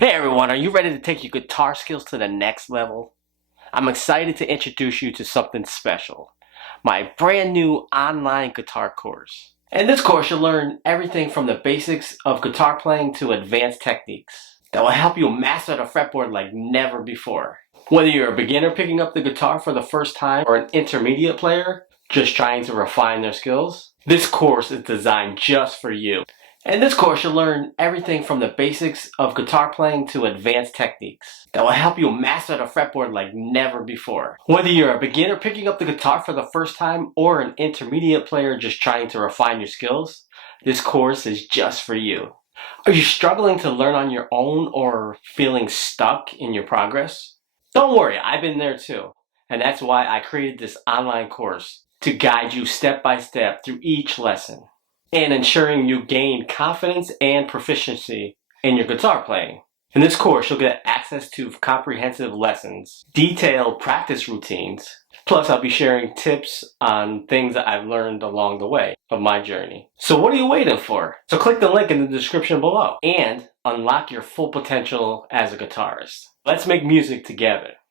Hey everyone, are you ready to take your guitar skills to the next level? I'm excited to introduce you to something special, my brand new online guitar course. In this course, you'll learn everything from the basics of guitar playing to advanced techniques that will help you master the fretboard like never before. Whether you're a beginner picking up the guitar for the first time or an intermediate player just trying to refine their skills, this course is designed just for you. In this course, you'll learn everything from the basics of guitar playing to advanced techniques that will help you master the fretboard like never before. Whether you're a beginner picking up the guitar for the first time or an intermediate player just trying to refine your skills, this course is just for you. Are you struggling to learn on your own or feeling stuck in your progress? Don't worry, I've been there too. And that's why I created this online course to guide you step by step through each lesson and ensuring you gain confidence and proficiency in your guitar playing. In this course, you'll get access to comprehensive lessons, detailed practice routines, plus I'll be sharing tips on things that I've learned along the way of my journey. So what are you waiting for? So click the link in the description below and unlock your full potential as a guitarist. Let's make music together.